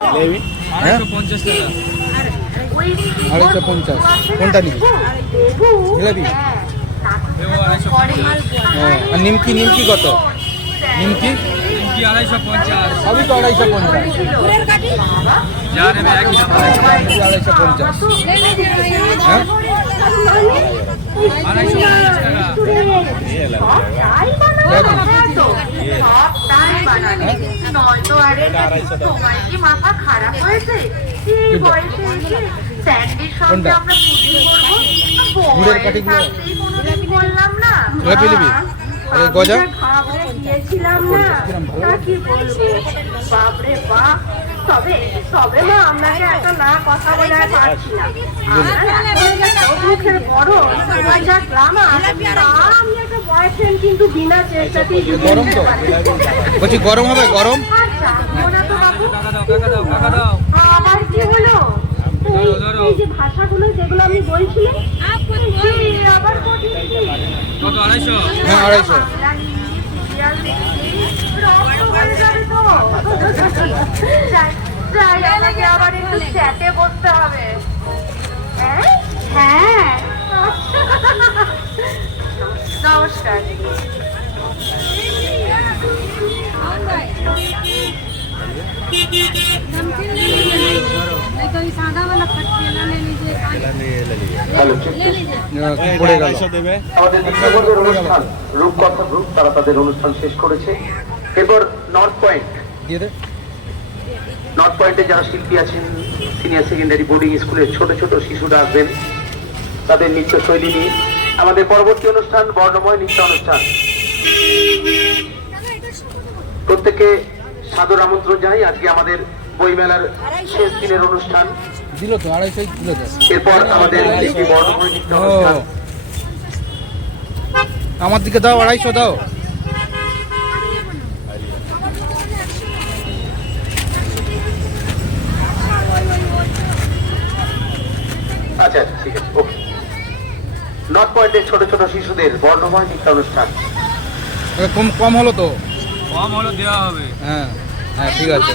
হ্যাঁ 250 কোনটা নিবি জিলাপি আর নিমকি নিমকি কত নিমকি সবই তো 250 হ্যাঁ মাথা খারাপ হয়েছে বললাম না গজা গিয়েছিলাম না কি বলবো বাপরে বাপ তবে তবে না আপনাকে একটা না কথা বলে আর পারছি না মুখের বড় তোমার যা গ্লামার আমি একটা বয়ফ্রেন্ড কিন্তু বিনা চেষ্টাতেই গরম তো বলছি গরম হবে গরম আচ্ছা ওনা তো বাবু আবার কি হলো এই যে ভাষাগুলো যেগুলো আমি বলছিলাম আবার কঠিন কত 250 হ্যাঁ 250 আবার একটু চ্যাটে বসতে হবে হ্যাঁ নমস্কার सादा वाला केला ले लीजिए পড়ে গেল আমাদের দ্বিতীয় অনুষ্ঠান রূপকথা গ্রুপ তারা তাদের অনুষ্ঠান শেষ করেছে। এরপর নর্থ পয়েন্ট দিয়ে দে নর্থ পয়েন্টে যারা শিল্পী আছেন সিনিয়র সেকেন্ডারি বোর্ডিং স্কুলের ছোট ছোট শিশুরা আসবেন তাদের নৃত্য শৈলী নিয়ে। আমাদের পরবর্তী অনুষ্ঠান বর্ণময় নৃত্য অনুষ্ঠান। প্রত্যেককে সাদর আমন্ত্রণ জানাই। আজকে আমাদের বইমেলার শেষ দিনের অনুষ্ঠান। দিল তো 250 দিল তো এরপর আমাদের একটি বর্ণময় নৃত্য অনুষ্ঠান। আমার দিকে দাও 250 দাও আচ্ছা ঠিক আছে ওকে। নর্থ পয়েন্টের ছোট ছোট শিশুদের বর্ণময় নৃত্য অনুষ্ঠান। কম কম হলো তো কম হলো দেওয়া হবে হ্যাঁ হ্যাঁ ঠিক আছে